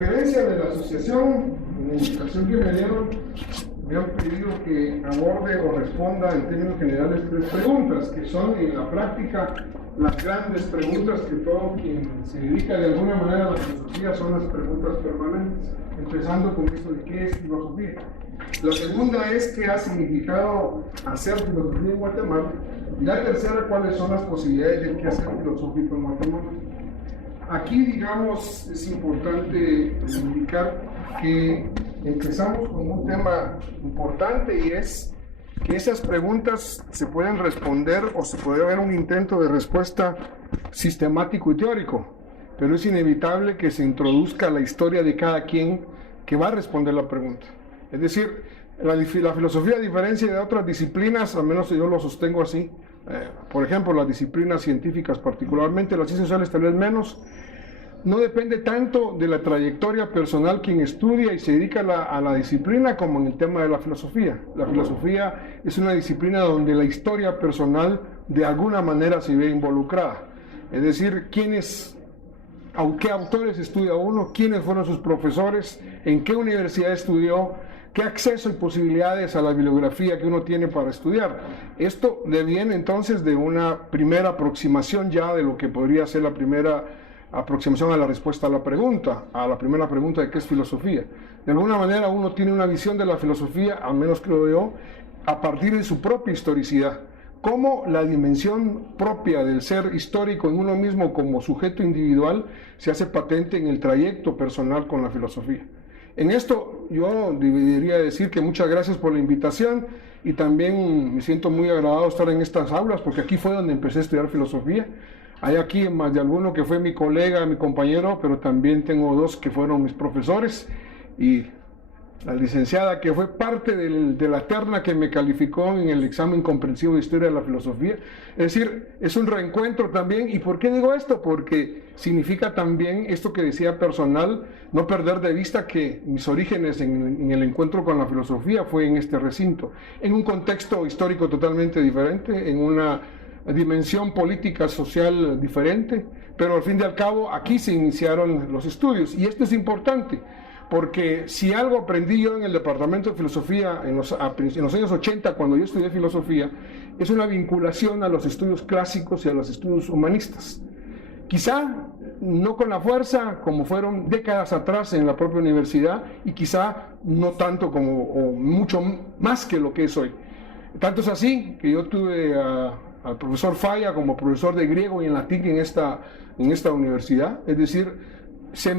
Gerencia de la asociación, en la invitación que me dieron, me han pedido que aborde o responda en términos generales 3 preguntas, que son en la práctica las grandes preguntas que todo quien se dedica de alguna manera a la filosofía son las preguntas permanentes, empezando con esto de qué es filosofía. La segunda es qué ha significado hacer filosofía en Guatemala, y la tercera, cuáles son las posibilidades de qué hacer filosófico en Guatemala. Aquí, digamos, es importante indicar que empezamos con un tema importante y es que esas preguntas se pueden responder o se puede haber un intento de respuesta sistemático y teórico, pero es inevitable que se introduzca la historia de cada quien que va a responder la pregunta. Es decir, la filosofía, a diferencia de otras disciplinas, al menos yo lo sostengo así, por ejemplo, las disciplinas científicas, particularmente las ciencias sociales tal vez menos, no depende tanto de la trayectoria personal quien estudia y se dedica a la disciplina como en el tema de la filosofía. La filosofía es una disciplina donde la historia personal de alguna manera se ve involucrada. Es decir, qué autores estudia uno, quiénes fueron sus profesores, en qué universidad estudió, qué acceso y posibilidades a la bibliografía que uno tiene para estudiar. Esto deviene entonces de una primera aproximación ya de lo que podría ser la primera aproximación a la respuesta a la primera pregunta de qué es filosofía. De alguna manera uno tiene una visión de la filosofía, al menos creo yo, a partir de su propia historicidad. Cómo la dimensión propia del ser histórico en uno mismo como sujeto individual se hace patente en el trayecto personal con la filosofía. En esto yo debería decir que muchas gracias por la invitación y también me siento muy agradado de estar en estas aulas porque aquí fue donde empecé a estudiar filosofía. Hay aquí más de alguno que fue mi colega, mi compañero, pero también tengo 2 que fueron mis profesores y la licenciada que fue parte de la terna que me calificó en el examen comprensivo de Historia de la Filosofía. Es decir, es un reencuentro también. ¿Y por qué digo esto? Porque significa también esto que decía personal, no perder de vista que mis orígenes en el encuentro con la filosofía fue en este recinto, en un contexto histórico totalmente diferente, en una dimensión política, social diferente, pero al fin y al cabo aquí se iniciaron los estudios. Y esto es importante, porque si algo aprendí yo en el departamento de filosofía en los años 80, cuando yo estudié filosofía, es una vinculación a los estudios clásicos y a los estudios humanistas. Quizá no con la fuerza como fueron décadas atrás en la propia universidad y quizá no tanto como, o mucho más que lo que es hoy. Tanto es así que yo tuve al profesor Falla como profesor de griego y en latín en esta universidad, es decir, se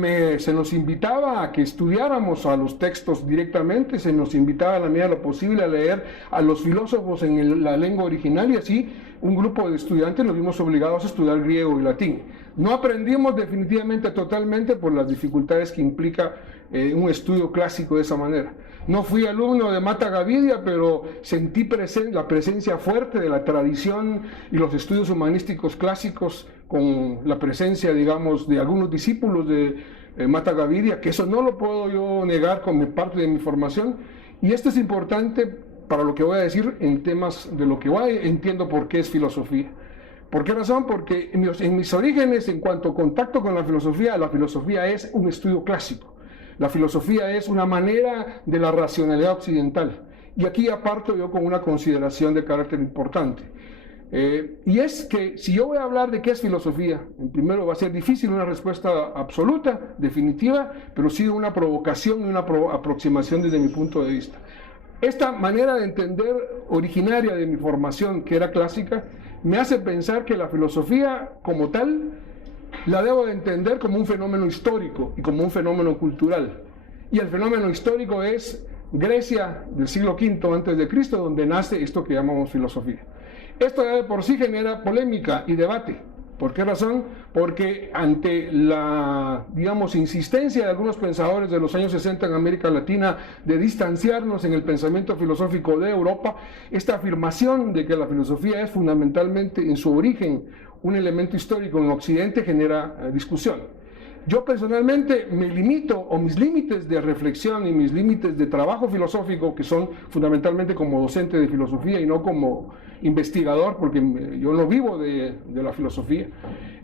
nos invitaba a que estudiáramos a los textos directamente, se nos invitaba a la medida de lo posible a leer a los filósofos en la lengua original y así un grupo de estudiantes nos vimos obligados a estudiar griego y latín. No aprendimos definitivamente totalmente por las dificultades que implica un estudio clásico de esa manera. No fui alumno de Mata Gavidia, pero sentí la presencia fuerte de la tradición y los estudios humanísticos clásicos con la presencia, digamos, de algunos discípulos de Mata Gavidia, que eso no lo puedo yo negar como parte de mi formación. Y esto es importante para lo que voy a decir en temas de lo que entiendo por qué es filosofía. ¿Por qué razón? Porque en mis orígenes, en cuanto a contacto con la filosofía es un estudio clásico. La filosofía es una manera de la racionalidad occidental. Y aquí aparto yo con una consideración de carácter importante. Y es que si yo voy a hablar de qué es filosofía, primero va a ser difícil una respuesta absoluta, definitiva, pero sí una provocación y una aproximación desde mi punto de vista. Esta manera de entender originaria de mi formación, que era clásica, me hace pensar que la filosofía como tal la debo de entender como un fenómeno histórico y como un fenómeno cultural. Y el fenómeno histórico es Grecia del siglo V a.C., donde nace esto que llamamos filosofía. Esto ya de por sí genera polémica y debate. ¿Por qué razón? Porque ante la, digamos, insistencia de algunos pensadores de los años 60 en América Latina de distanciarnos en el pensamiento filosófico de Europa, esta afirmación de que la filosofía es fundamentalmente en su origen un elemento histórico en Occidente genera discusión. Yo personalmente me limito, o mis límites de reflexión y mis límites de trabajo filosófico, que son fundamentalmente como docente de filosofía y no como investigador, porque yo no vivo de la filosofía,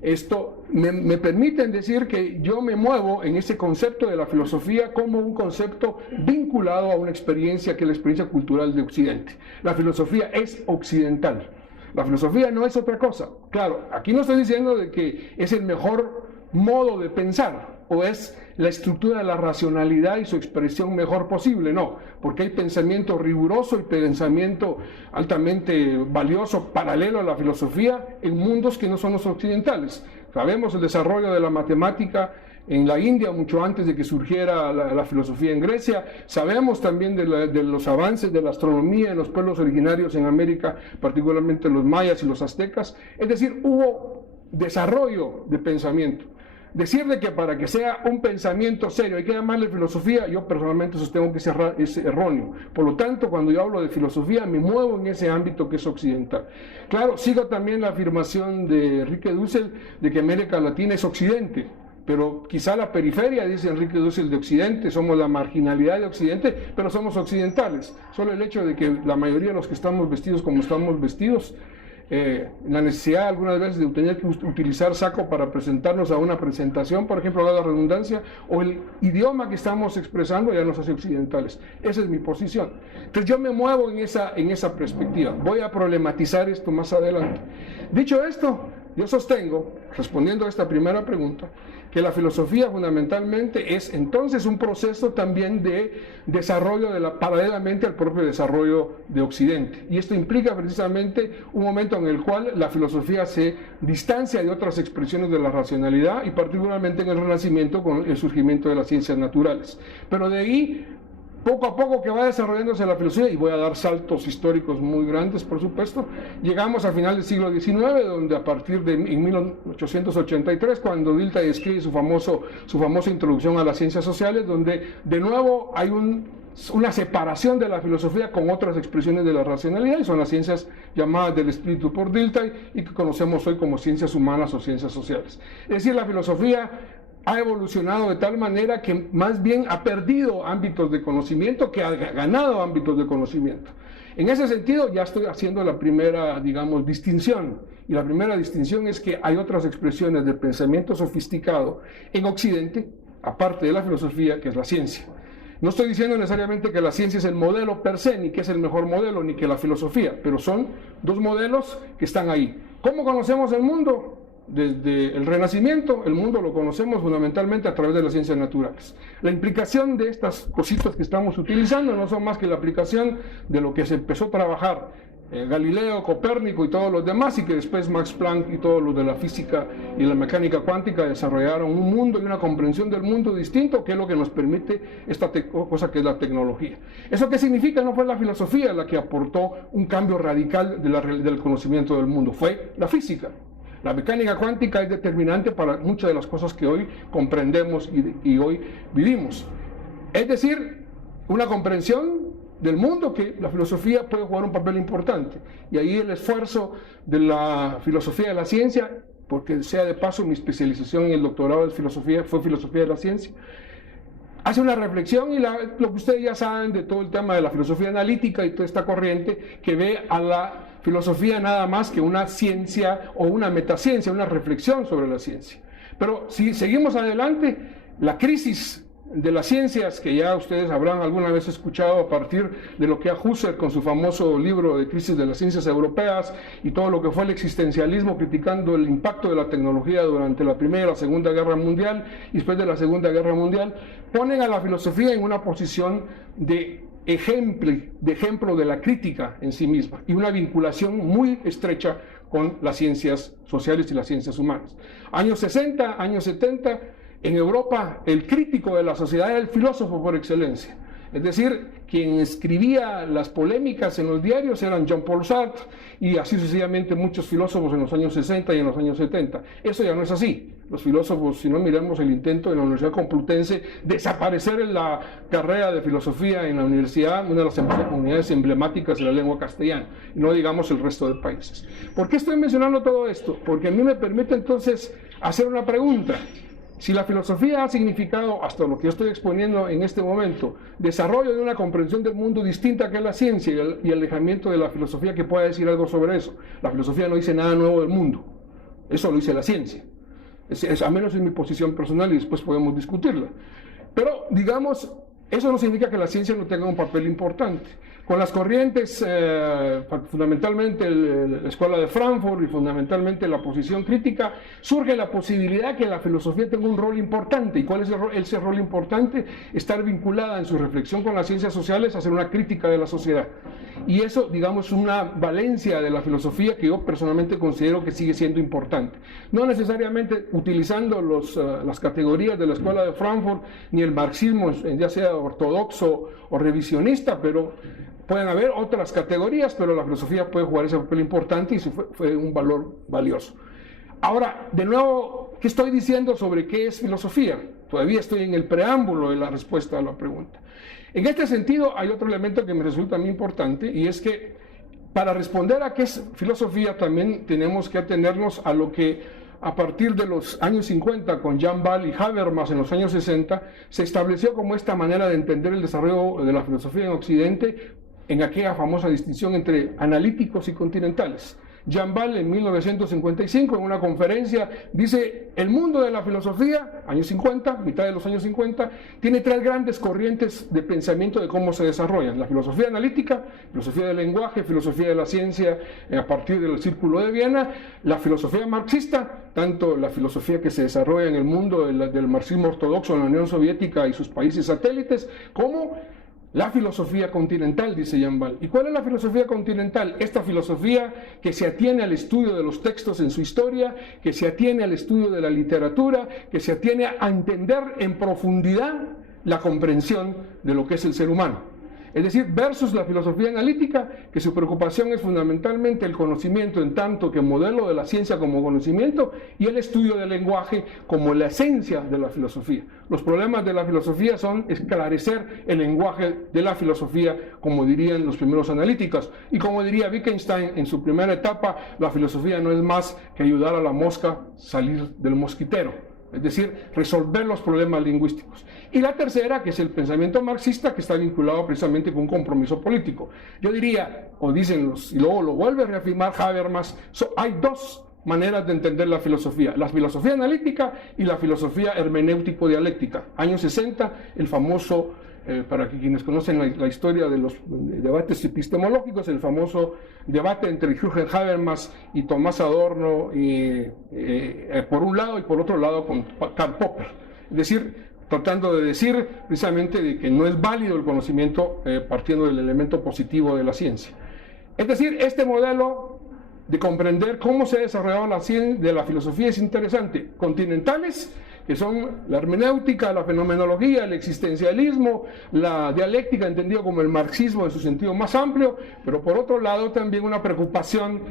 esto me permiten decir que yo me muevo en ese concepto de la filosofía como un concepto vinculado a una experiencia que es la experiencia cultural de Occidente. La filosofía es occidental. La filosofía no es otra cosa. Claro, aquí no estoy diciendo de que es el mejor modo de pensar o es la estructura de la racionalidad y su expresión mejor posible, no, porque hay pensamiento riguroso y pensamiento altamente valioso paralelo a la filosofía en mundos que no son los occidentales. Sabemos el desarrollo de la matemática en la India mucho antes de que surgiera la filosofía en Grecia. Sabemos también de los avances de la astronomía en los pueblos originarios en América, particularmente los mayas y los aztecas. Es decir, hubo desarrollo de pensamiento. Decirle que para que sea un pensamiento serio hay que llamarle filosofía, yo personalmente sostengo que es erróneo. Por lo tanto, cuando yo hablo de filosofía, me muevo en ese ámbito que es occidental. Claro, sigo también la afirmación de Enrique Dussel de que América Latina es occidente, pero quizá la periferia, dice Enrique Dussel, de Occidente, somos la marginalidad de Occidente, pero somos occidentales. Solo el hecho de que la mayoría de los que estamos vestidos como estamos vestidos, la necesidad algunas veces de tener que utilizar saco para presentarnos a una presentación, por ejemplo, la redundancia, o el idioma que estamos expresando ya nos hace occidentales. Esa es mi posición. Entonces yo me muevo en esa perspectiva. Voy a problematizar esto más adelante. Dicho esto, yo sostengo, respondiendo a esta primera pregunta, que la filosofía fundamentalmente es entonces un proceso también de desarrollo paralelamente al propio desarrollo de Occidente. Y esto implica precisamente un momento en el cual la filosofía se distancia de otras expresiones de la racionalidad y particularmente en el Renacimiento con el surgimiento de las ciencias naturales. Pero de ahí, poco a poco que va desarrollándose la filosofía, y voy a dar saltos históricos muy grandes, por supuesto, llegamos al final del siglo XIX, donde a partir de 1883, cuando Dilthey escribe su famosa introducción a las ciencias sociales, donde de nuevo hay una separación de la filosofía con otras expresiones de la racionalidad, y son las ciencias llamadas del espíritu por Dilthey, y que conocemos hoy como ciencias humanas o ciencias sociales. Es decir, la filosofía ha evolucionado de tal manera que más bien ha perdido ámbitos de conocimiento que ha ganado ámbitos de conocimiento. En ese sentido ya estoy haciendo la primera, digamos, distinción. Y la primera distinción es que hay otras expresiones de pensamiento sofisticado en Occidente, aparte de la filosofía, que es la ciencia. No estoy diciendo necesariamente que la ciencia es el modelo per se, ni que es el mejor modelo, ni que la filosofía, pero son dos modelos que están ahí. ¿Cómo conocemos el mundo? Desde el Renacimiento, el mundo lo conocemos fundamentalmente a través de las ciencias naturales. La implicación de estas cositas que estamos utilizando no son más que la aplicación de lo que se empezó a trabajar Galileo, Copérnico y todos los demás, y que después Max Planck y todos los de la física y la mecánica cuántica desarrollaron un mundo y una comprensión del mundo distinto, que es lo que nos permite esta cosa que es la tecnología. ¿Eso qué significa? No fue la filosofía la que aportó un cambio radical del conocimiento del mundo, fue la física. La mecánica cuántica es determinante para muchas de las cosas que hoy comprendemos y hoy vivimos. Es decir, una comprensión del mundo que la filosofía puede jugar un papel importante. Y ahí el esfuerzo de la filosofía de la ciencia, porque sea de paso mi especialización en el doctorado de filosofía fue filosofía de la ciencia, hace una reflexión y lo que ustedes ya saben de todo el tema de la filosofía analítica y toda esta corriente que ve a la filosofía nada más que una ciencia o una metaciencia, una reflexión sobre la ciencia. Pero si seguimos adelante, la crisis de las ciencias, que ya ustedes habrán alguna vez escuchado a partir de lo que a Husserl con su famoso libro de Crisis de las Ciencias Europeas y todo lo que fue el existencialismo criticando el impacto de la tecnología durante la Primera y la Segunda Guerra Mundial y después de la Segunda Guerra Mundial, ponen a la filosofía en una posición de ejemplo de la crítica en sí misma y una vinculación muy estrecha con las ciencias sociales y las ciencias humanas. Años 60, años 70, en Europa el crítico de la sociedad era el filósofo por excelencia. Es decir, quien escribía las polémicas en los diarios eran Jean-Paul Sartre y así sucesivamente muchos filósofos en los años 60 y en los años 70. Eso ya no es así. Los filósofos, si no miramos el intento de la Universidad Complutense desaparecer en la carrera de filosofía en la universidad, una de las unidades emblemáticas de la lengua castellana, y no digamos el resto de países. ¿Por qué estoy mencionando todo esto? Porque a mí me permite entonces hacer una pregunta. Si la filosofía ha significado, hasta lo que yo estoy exponiendo en este momento, desarrollo de una comprensión del mundo distinta que la ciencia y el alejamiento de la filosofía que pueda decir algo sobre eso. La filosofía no dice nada nuevo del mundo, eso lo dice la ciencia. A menos es mi posición personal y después podemos discutirla. Pero, digamos, eso no significa que la ciencia no tenga un papel importante. Con las corrientes, fundamentalmente la Escuela de Frankfurt y fundamentalmente la posición crítica, surge la posibilidad que la filosofía tenga un rol importante. ¿Y cuál es ese rol importante? Estar vinculada en su reflexión con las ciencias sociales a hacer una crítica de la sociedad. Y eso, digamos, es una valencia de la filosofía que yo personalmente considero que sigue siendo importante. No necesariamente utilizando las categorías de la Escuela de Frankfurt, ni el marxismo, ya sea ortodoxo o revisionista, pero pueden haber otras categorías, pero la filosofía puede jugar ese papel importante y fue un valor valioso. Ahora, de nuevo, ¿qué estoy diciendo sobre qué es filosofía? Todavía estoy en el preámbulo de la respuesta a la pregunta. En este sentido, hay otro elemento que me resulta muy importante, y es que para responder a qué es filosofía también tenemos que atenernos a lo que a partir de los años 50, con Jean Ball y Habermas en los años 60, se estableció como esta manera de entender el desarrollo de la filosofía en Occidente, en aquella famosa distinción entre analíticos y continentales. Jean Ball en 1955 en una conferencia dice: el mundo de la filosofía, años 50, mitad de los años 50, tiene tres grandes corrientes de pensamiento de cómo se desarrollan: la filosofía analítica, filosofía del lenguaje, filosofía de la ciencia a partir del Círculo de Viena, la filosofía marxista, tanto la filosofía que se desarrolla en el mundo del marxismo ortodoxo en la Unión Soviética y sus países satélites, como la filosofía continental, dice Jean Ball. ¿Y cuál es la filosofía continental? Esta filosofía que se atiene al estudio de los textos en su historia, que se atiene al estudio de la literatura, que se atiene a entender en profundidad la comprensión de lo que es el ser humano. Es decir, versus la filosofía analítica, que su preocupación es fundamentalmente el conocimiento en tanto que modelo de la ciencia como conocimiento, y el estudio del lenguaje como la esencia de la filosofía. Los problemas de la filosofía son esclarecer el lenguaje de la filosofía, como dirían los primeros analíticos. Y como diría Wittgenstein en su primera etapa, la filosofía no es más que ayudar a la mosca a salir del mosquitero. Es decir, resolver los problemas lingüísticos. Y la tercera, que es el pensamiento marxista, que está vinculado precisamente con un compromiso político. Yo diría, o dicen y luego lo vuelve a reafirmar Habermas, hay dos maneras de entender la filosofía analítica y la filosofía hermenéutico-dialéctica. Años 60, el famoso, para quienes conocen la historia de los debates epistemológicos, el famoso debate entre Jürgen Habermas y Tomás Adorno, por un lado, y por otro lado con Karl Popper. Es decir, tratando de decir precisamente de que no es válido el conocimiento partiendo del elemento positivo de la ciencia. Es decir, este modelo de comprender cómo se ha desarrollado la ciencia de la filosofía es interesante. Continentales, que son la hermenéutica, la fenomenología, el existencialismo, la dialéctica, entendido como el marxismo en su sentido más amplio, pero por otro lado también una preocupación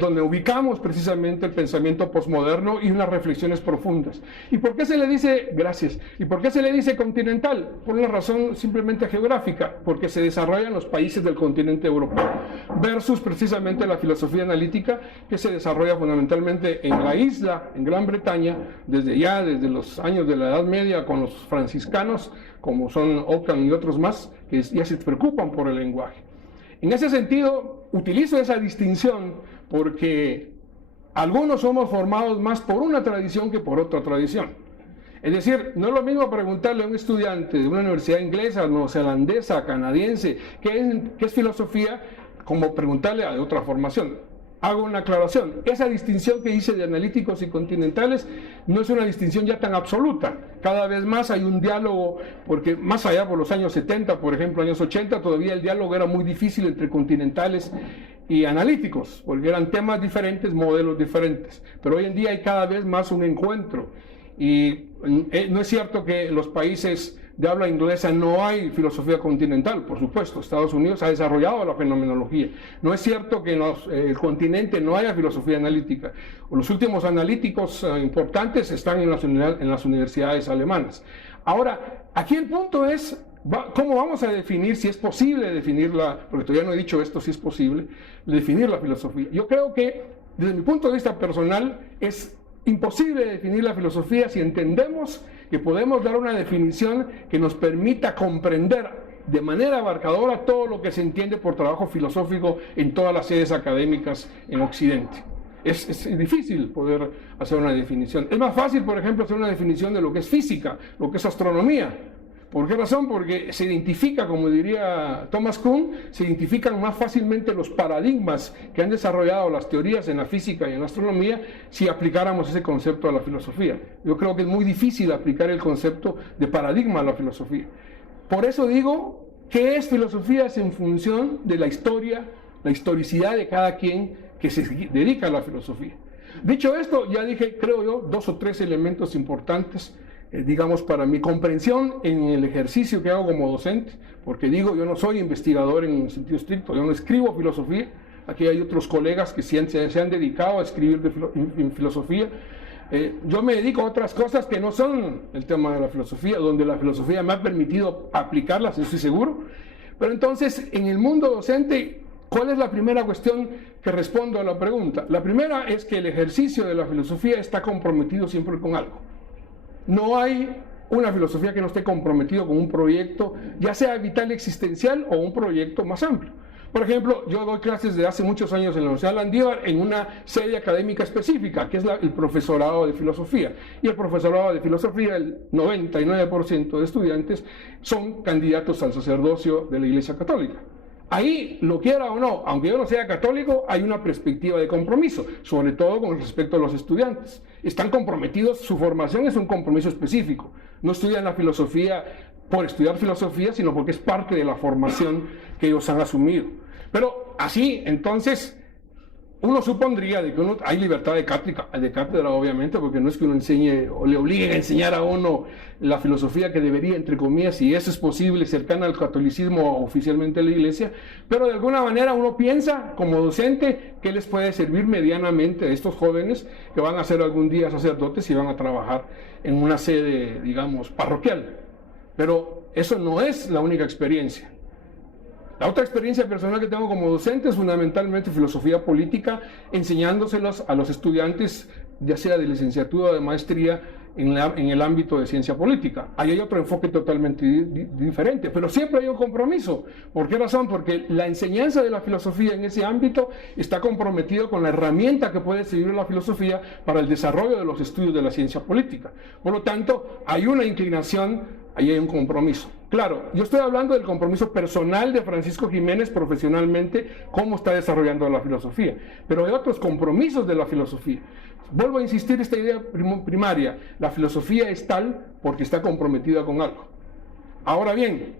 donde ubicamos precisamente el pensamiento posmoderno y unas reflexiones profundas. ¿Y por qué se le dice, gracias, y por qué se le dice continental? Por una razón simplemente geográfica, porque se desarrolla en los países del continente europeo, versus precisamente la filosofía analítica que se desarrolla fundamentalmente en la isla, en Gran Bretaña, desde los años de la Edad Media, con los franciscanos, como son Ockham y otros más, que ya se preocupan por el lenguaje. En ese sentido, utilizo esa distinción porque algunos somos formados más por una tradición que por otra tradición. Es decir, no es lo mismo preguntarle a un estudiante de una universidad inglesa, neozelandesa, canadiense, qué es filosofía, como preguntarle a otra formación. Hago una aclaración: esa distinción que hice de analíticos y continentales no es una distinción ya tan absoluta. Cada vez más hay un diálogo, porque más allá por los años 70, por ejemplo, años 80, todavía el diálogo era muy difícil entre continentales y analíticos, porque eran temas diferentes, modelos diferentes. Pero hoy en día hay cada vez más un encuentro. Y no es cierto que los países de habla inglesa no hay filosofía continental, por supuesto. Estados Unidos ha desarrollado la fenomenología. No es cierto que en el continente no haya filosofía analítica. Los últimos analíticos importantes están en las universidades alemanas. Ahora, aquí el punto es, ¿cómo vamos a definir, si es posible definirla? Porque todavía no he dicho esto, si es posible definir la filosofía. Yo creo que, desde mi punto de vista personal, es imposible definir la filosofía si entendemos que podemos dar una definición que nos permita comprender de manera abarcadora todo lo que se entiende por trabajo filosófico en todas las sedes académicas en Occidente. Es difícil poder hacer una definición. Es más fácil, por ejemplo, hacer una definición de lo que es física, lo que es astronomía. ¿Por qué razón? Porque se identifica, como diría Thomas Kuhn, se identifican más fácilmente los paradigmas que han desarrollado las teorías en la física y en la astronomía si aplicáramos ese concepto a la filosofía. Yo creo que es muy difícil aplicar el concepto de paradigma a la filosofía. Por eso digo, ¿qué es filosofía? Es en función de la historia, la historicidad de cada quien que se dedica a la filosofía. Dicho esto, ya dije, creo yo, 2 o 3 elementos importantes, digamos, para mi comprensión en el ejercicio que hago como docente, porque digo, yo no soy investigador en sentido estricto, yo no escribo filosofía, aquí hay otros colegas que se han dedicado a escribir en filosofía. Yo me dedico a otras cosas que no son el tema de la filosofía, donde la filosofía me ha permitido aplicarlas, estoy seguro. Pero entonces, en el mundo docente, ¿cuál es la primera cuestión que respondo a la pregunta? La primera es que el ejercicio de la filosofía está comprometido siempre con algo. No hay una filosofía que no esté comprometido con un proyecto, ya sea vital existencial o un proyecto más amplio. Por ejemplo, yo doy clases desde hace muchos años en la Universidad de Landívar en una sede académica específica, que es el profesorado de filosofía. Y el profesorado de filosofía, el 99% de estudiantes son candidatos al sacerdocio de la Iglesia Católica. Ahí, lo quiera o no, aunque yo no sea católico, hay una perspectiva de compromiso, sobre todo con respecto a los estudiantes. Están comprometidos, su formación es un compromiso específico. No estudian la filosofía por estudiar filosofía, sino porque es parte de la formación que ellos han asumido. Pero así, entonces, uno supondría de que hay libertad de cátedra, obviamente, porque no es que uno enseñe o le obliguen a enseñar a uno la filosofía que debería, entre comillas, si eso es posible, cercana al catolicismo o oficialmente a la Iglesia, pero de alguna manera uno piensa, como docente, que les puede servir medianamente a estos jóvenes que van a ser algún día sacerdotes y van a trabajar en una sede, digamos, parroquial. Pero eso no es la única experiencia. La otra experiencia personal que tengo como docente es fundamentalmente filosofía política, enseñándoselos a los estudiantes, ya sea de licenciatura o de maestría, en el ámbito de ciencia política. Ahí hay otro enfoque totalmente diferente, pero siempre hay un compromiso. ¿Por qué razón? Porque la enseñanza de la filosofía en ese ámbito está comprometido con la herramienta que puede servir la filosofía para el desarrollo de los estudios de la ciencia política. Por lo tanto, hay una inclinación, ahí hay un compromiso. Claro, yo estoy hablando del compromiso personal de Francisco Jiménez profesionalmente, cómo está desarrollando la filosofía, pero hay otros compromisos de la filosofía. Vuelvo a insistir esta idea primaria, la filosofía es tal porque está comprometida con algo. Ahora bien,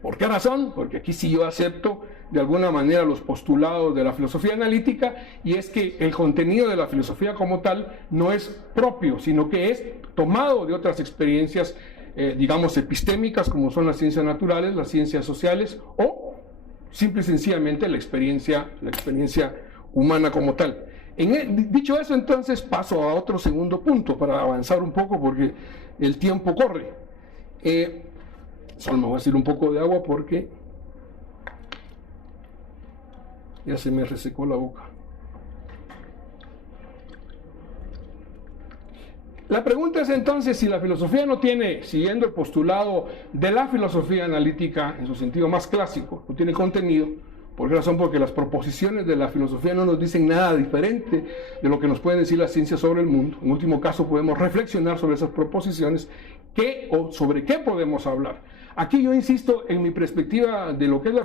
¿por qué razón? Porque aquí sí yo acepto de alguna manera los postulados de la filosofía analítica, y es que el contenido de la filosofía como tal no es propio, sino que es tomado de otras experiencias digamos, epistémicas, como son las ciencias naturales, las ciencias sociales, o simple y sencillamente la experiencia humana como tal. Dicho eso, entonces paso a otro segundo punto para avanzar un poco porque el tiempo corre. Solo me voy a hacer un poco de agua porque ya se me resecó la boca. La pregunta es entonces si la filosofía no tiene, siguiendo el postulado de la filosofía analítica en su sentido más clásico, no tiene contenido. ¿Por qué razón? Porque las proposiciones de la filosofía no nos dicen nada diferente de lo que nos pueden decir las ciencias sobre el mundo. En último caso podemos reflexionar sobre esas proposiciones o sobre qué podemos hablar. Aquí yo insisto en mi perspectiva de lo que es la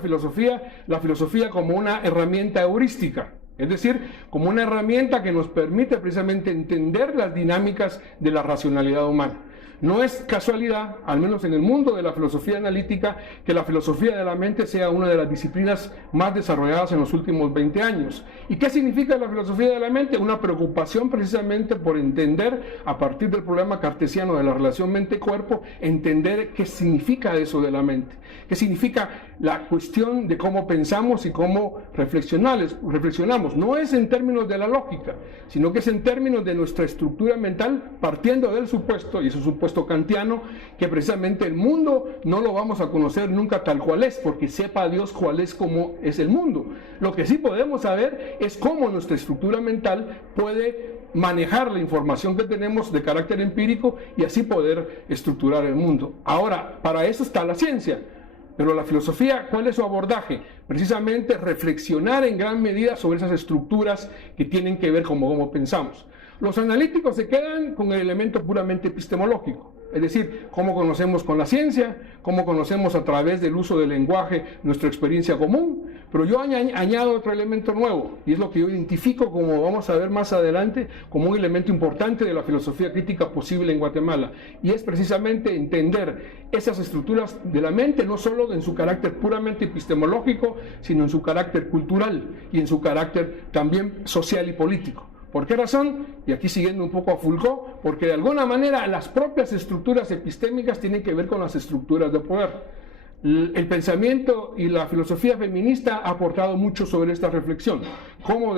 filosofía como una herramienta heurística. Es decir, como una herramienta que nos permite precisamente entender las dinámicas de la racionalidad humana. No es casualidad, al menos en el mundo de la filosofía analítica, que la filosofía de la mente sea una de las disciplinas más desarrolladas en los últimos 20 años. ¿Y qué significa la filosofía de la mente? Una preocupación precisamente por entender, a partir del problema cartesiano de la relación mente-cuerpo, entender qué significa eso de la mente. ¿Qué significa la cuestión de cómo pensamos y cómo reflexionamos? No es en términos de la lógica, sino que es en términos de nuestra estructura mental, partiendo del supuesto, y ese supuesto kantiano, que precisamente el mundo no lo vamos a conocer nunca tal cual es, porque sepa Dios cuál es, cómo es el mundo. Lo que sí podemos saber es cómo nuestra estructura mental puede manejar la información que tenemos de carácter empírico y así poder estructurar el mundo. Ahora, para eso está la ciencia. Pero la filosofía, ¿cuál es su abordaje? Precisamente reflexionar en gran medida sobre esas estructuras que tienen que ver con cómo pensamos. Los analíticos se quedan con el elemento puramente epistemológico, es decir, cómo conocemos con la ciencia, cómo conocemos a través del uso del lenguaje nuestra experiencia común, pero yo añado otro elemento nuevo, y es lo que yo identifico, como vamos a ver más adelante, como un elemento importante de la filosofía crítica posible en Guatemala, y es precisamente entender esas estructuras de la mente, no solo en su carácter puramente epistemológico, sino en su carácter cultural y en su carácter también social y político. ¿Por qué razón? Y aquí siguiendo un poco a Foucault, porque de alguna manera las propias estructuras epistémicas tienen que ver con las estructuras de poder. El pensamiento y la filosofía feminista ha aportado mucho sobre esta reflexión, como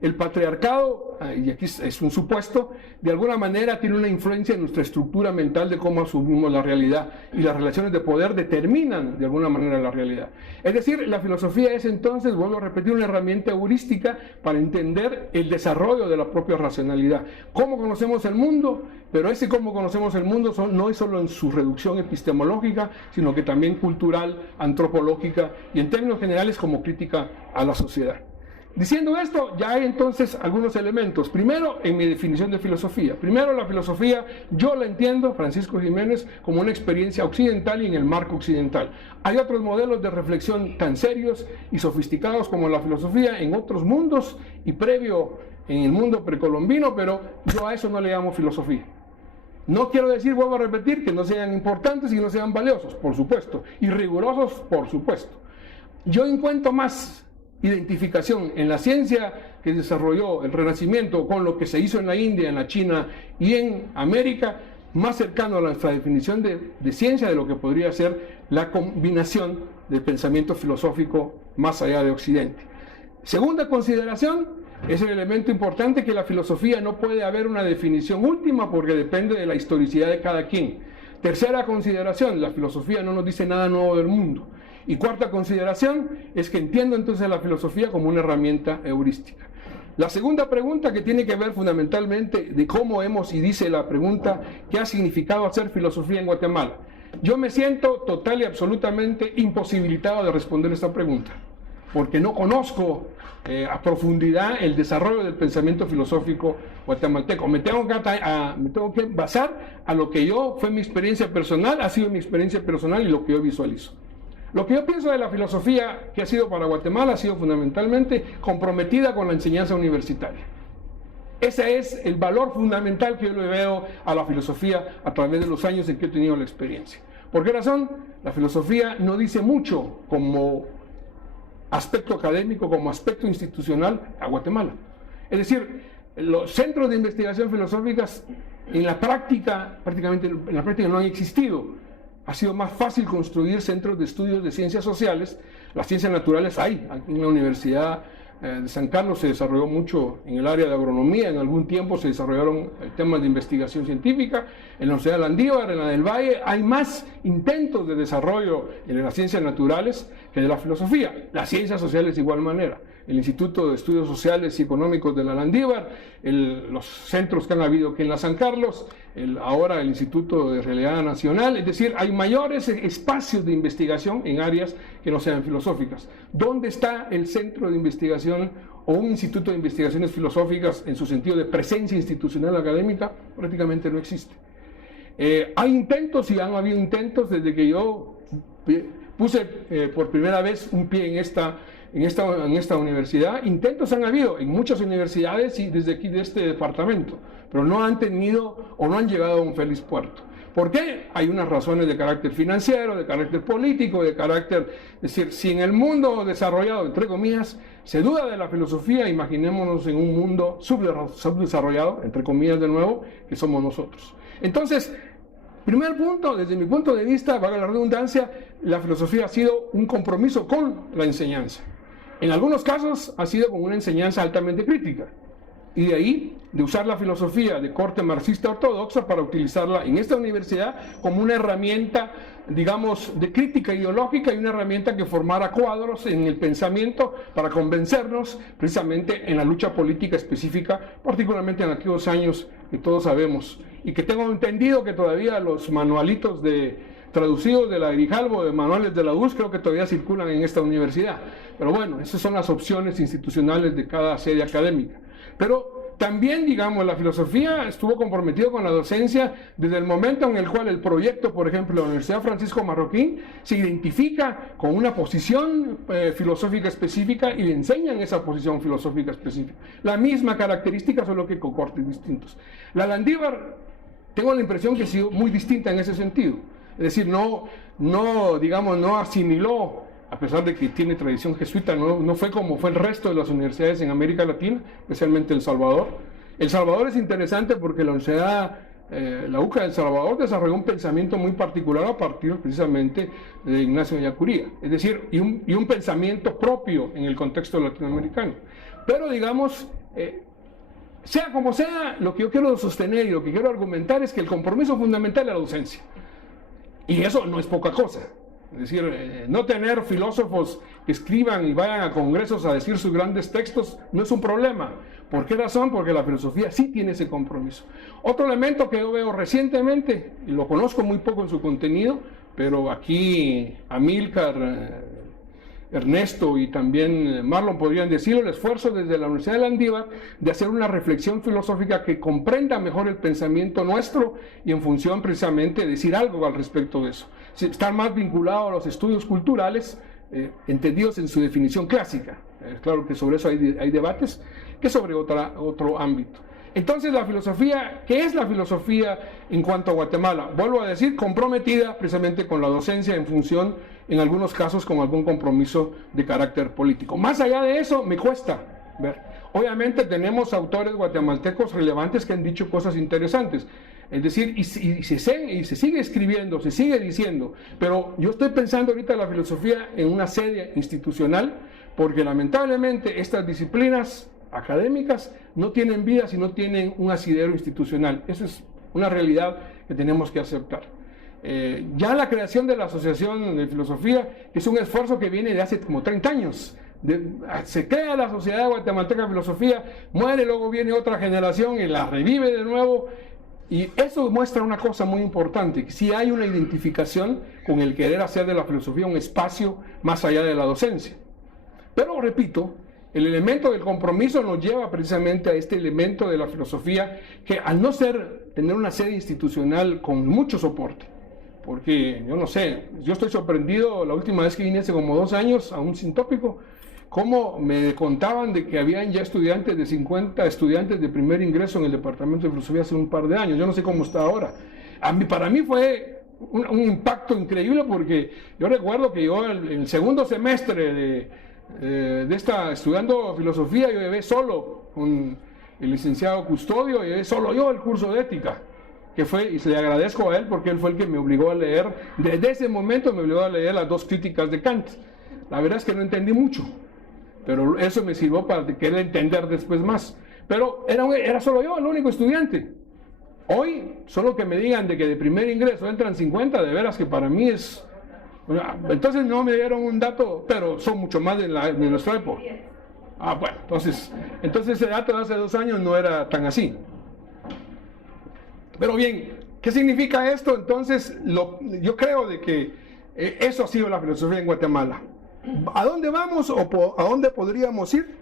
el patriarcado, y aquí es un supuesto, de alguna manera tiene una influencia en nuestra estructura mental de cómo asumimos la realidad, y las relaciones de poder determinan de alguna manera la realidad. Es decir, la filosofía es entonces, vuelvo a repetir, una herramienta heurística para entender el desarrollo de la propia racionalidad. ¿Cómo conocemos el mundo? Pero ese cómo conocemos el mundo no es solo en su reducción epistemológica, sino que también cultural, antropológica y en términos generales como crítica a la sociedad. Diciendo esto, ya hay entonces algunos elementos. Primero, en mi definición de filosofía. Primero, la filosofía, yo la entiendo, Francisco Jiménez, como una experiencia occidental y en el marco occidental. Hay otros modelos de reflexión tan serios y sofisticados como la filosofía en otros mundos y previo en el mundo precolombino, pero yo a eso no le llamo filosofía. No quiero decir, vuelvo a repetir, que no sean importantes y no sean valiosos, por supuesto, y rigurosos, por supuesto. Yo encuentro más identificación en la ciencia que desarrolló el Renacimiento con lo que se hizo en la India, en la China y en América, más cercano a nuestra definición de ciencia de lo que podría ser la combinación del pensamiento filosófico más allá de Occidente. Segunda consideración, es el elemento importante que la filosofía no puede haber una definición última porque depende de la historicidad de cada quien. Tercera consideración, la filosofía no nos dice nada nuevo del mundo. Y cuarta consideración es que entiendo entonces la filosofía como una herramienta heurística. La segunda pregunta que tiene que ver fundamentalmente de cómo hemos, y dice la pregunta, ¿qué ha significado hacer filosofía en Guatemala? Yo me siento total y absolutamente imposibilitado de responder esta pregunta, porque no conozco a profundidad el desarrollo del pensamiento filosófico guatemalteco. Me tengo que basar a lo que fue mi experiencia personal, ha sido mi experiencia personal y lo que yo visualizo. Lo que yo pienso de la filosofía que ha sido para Guatemala ha sido fundamentalmente comprometida con la enseñanza universitaria. Ese es el valor fundamental que yo le veo a la filosofía a través de los años en que he tenido la experiencia. ¿Por qué razón? La filosofía no dice mucho como aspecto académico, como aspecto institucional a Guatemala. Es decir, los centros de investigación filosóficas en la práctica, prácticamente en la práctica no han existido. Ha sido más fácil construir centros de estudios de ciencias sociales. Las ciencias naturales hay. Aquí en la Universidad de San Carlos se desarrolló mucho en el área de agronomía. En algún tiempo se desarrollaron temas de investigación científica. En la Universidad de Landívar, en la del Valle, hay más intentos de desarrollo en las ciencias naturales que de la filosofía. Las ciencias sociales de igual manera. El Instituto de Estudios Sociales y Económicos de la Landívar, los centros que han habido aquí en la San Carlos, ahora el Instituto de Realidad Nacional, es decir, hay mayores espacios de investigación en áreas que no sean filosóficas. ¿Dónde está el centro de investigación o un instituto de investigaciones filosóficas en su sentido de presencia institucional académica? Prácticamente no existe. Hay intentos y han habido intentos desde que yo puse por primera vez un pie en esta universidad. Intentos han habido en muchas universidades y desde aquí de este departamento, pero no han tenido o no han llegado a un feliz puerto. ¿Por qué? Hay unas razones de carácter financiero, de carácter político, de carácter, es decir, si en el mundo desarrollado, entre comillas, se duda de la filosofía, imaginémonos en un mundo subdesarrollado, entre comillas de nuevo, que somos nosotros. Entonces, primer punto, desde mi punto de vista, valga la redundancia, la filosofía ha sido un compromiso con la enseñanza. En algunos casos ha sido con una enseñanza altamente crítica. y de ahí de usar la filosofía de corte marxista ortodoxa para utilizarla en esta universidad como una herramienta, digamos, de crítica ideológica y una herramienta que formara cuadros en el pensamiento para convencernos precisamente en la lucha política específica, particularmente en aquellos años que todos sabemos, y que tengo entendido que todavía los manualitos traducidos de la Grijalbo, de manuales de la URSS, creo que todavía circulan en esta universidad. Pero bueno, esas son las opciones institucionales de cada sede académica. Pero también, digamos, la filosofía estuvo comprometido con la docencia desde el momento en el cual el proyecto, por ejemplo, de la Universidad Francisco Marroquín, se identifica con una posición filosófica específica y le enseñan esa posición filosófica específica. La misma característica, solo que con cortes distintos. La Landívar, tengo la impresión que ha sido muy distinta en ese sentido. Es decir, no asimiló, a pesar de que tiene tradición jesuita, no fue como fue el resto de las universidades en América Latina, especialmente El Salvador. El Salvador es interesante porque la universidad, la UCA de El Salvador desarrolló un pensamiento muy particular a partir precisamente de Ignacio Ellacuría, es decir, y un pensamiento propio en el contexto latinoamericano. Pero digamos, sea como sea, lo que yo quiero sostener y lo que quiero argumentar es que el compromiso fundamental es la docencia. Y eso no es poca cosa. Es decir, no tener filósofos que escriban y vayan a congresos a decir sus grandes textos no es un problema. ¿Por qué razón? Porque la filosofía sí tiene ese compromiso. Otro elemento que yo veo recientemente, y lo conozco muy poco en su contenido, pero aquí Amílcar, Ernesto y también Marlon podrían decirlo, el esfuerzo desde la Universidad de Landívar de hacer una reflexión filosófica que comprenda mejor el pensamiento nuestro y en función precisamente de decir algo al respecto de eso. Estar más vinculado a los estudios culturales, entendidos en su definición clásica. Claro que sobre eso hay debates, que sobre otro ámbito. Entonces la filosofía, ¿qué es la filosofía en cuanto a Guatemala? Vuelvo a decir, comprometida precisamente con la docencia en función, en algunos casos, con algún compromiso de carácter político. Más allá de eso, me cuesta ver. Obviamente tenemos autores guatemaltecos relevantes que han dicho cosas interesantes. Es decir, y se sigue escribiendo, se sigue diciendo, pero yo estoy pensando ahorita la filosofía en una sede institucional, porque lamentablemente estas disciplinas académicas no tienen vida si no tienen un asidero institucional. Eso es una realidad que tenemos que aceptar. Ya la creación de la Asociación de Filosofía es un esfuerzo que viene de hace como 30 años. Se crea la Sociedad Guatemalteca de Filosofía, muere, luego viene otra generación y la revive de nuevo. Y eso muestra una cosa muy importante, que sí hay una identificación con el querer hacer de la filosofía un espacio más allá de la docencia. Pero, repito, el elemento del compromiso nos lleva precisamente a este elemento de la filosofía que al no tener una sede institucional con mucho soporte, porque yo no sé, yo estoy sorprendido la última vez que vine hace como 2 años a un sintópico, cómo me contaban de que habían ya estudiantes de 50 estudiantes de primer ingreso en el departamento de filosofía hace un par de años. Yo no sé cómo está ahora. Para mí fue un impacto increíble porque yo recuerdo que yo el segundo semestre estudiando filosofía yo llevé solo con el licenciado Custodio, llevé solo yo el curso de ética, que fue, y se le agradezco a él porque él fue el que me obligó a leer, desde ese momento me obligó a leer las 2 críticas de Kant. La verdad es que no entendí mucho, pero eso me sirvió para querer entender después más. Pero era solo yo el único estudiante. Hoy, solo que me digan de que de primer ingreso entran 50, de veras que para mí es... Entonces no me dieron un dato, pero son mucho más de nuestra época. Bueno, entonces ese dato de hace 2 años no era tan así. Pero bien, ¿qué significa esto? Entonces, yo creo de que eso ha sido la filosofía en Guatemala. ¿A dónde vamos o a dónde podríamos ir?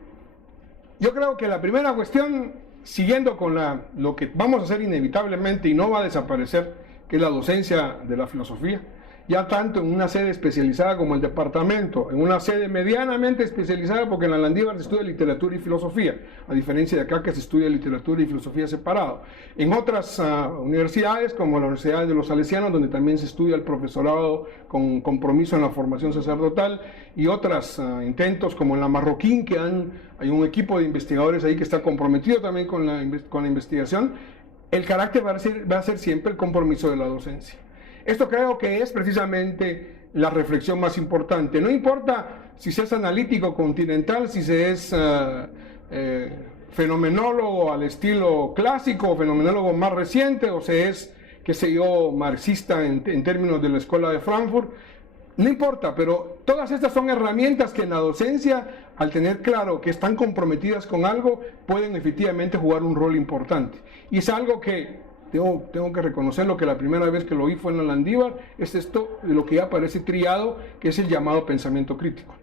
Yo creo que la primera cuestión, siguiendo con lo que vamos a hacer inevitablemente y no va a desaparecer, que es la docencia de la filosofía, ya tanto en una sede especializada como el departamento, en una sede medianamente especializada, porque en la Landívar se estudia literatura y filosofía, a diferencia de acá que se estudia literatura y filosofía separado. En otras universidades, como la Universidad de los Salesianos, donde también se estudia el profesorado con compromiso en la formación sacerdotal, y otros intentos como en la Marroquín, que hay un equipo de investigadores ahí que está comprometido también con la investigación, el carácter va a ser siempre el compromiso de la docencia. Esto creo que es precisamente la reflexión más importante. No importa si se es analítico continental, si se es fenomenólogo al estilo clásico, o fenomenólogo más reciente, o se es, qué sé yo, marxista en términos de la escuela de Frankfurt. No importa, pero todas estas son herramientas que en la docencia, al tener claro que están comprometidas con algo, pueden efectivamente jugar un rol importante. Y es algo que tengo que reconocerlo, que la primera vez que lo vi fue en la Landívar, es esto de lo que ya parece triado, que es el llamado pensamiento crítico.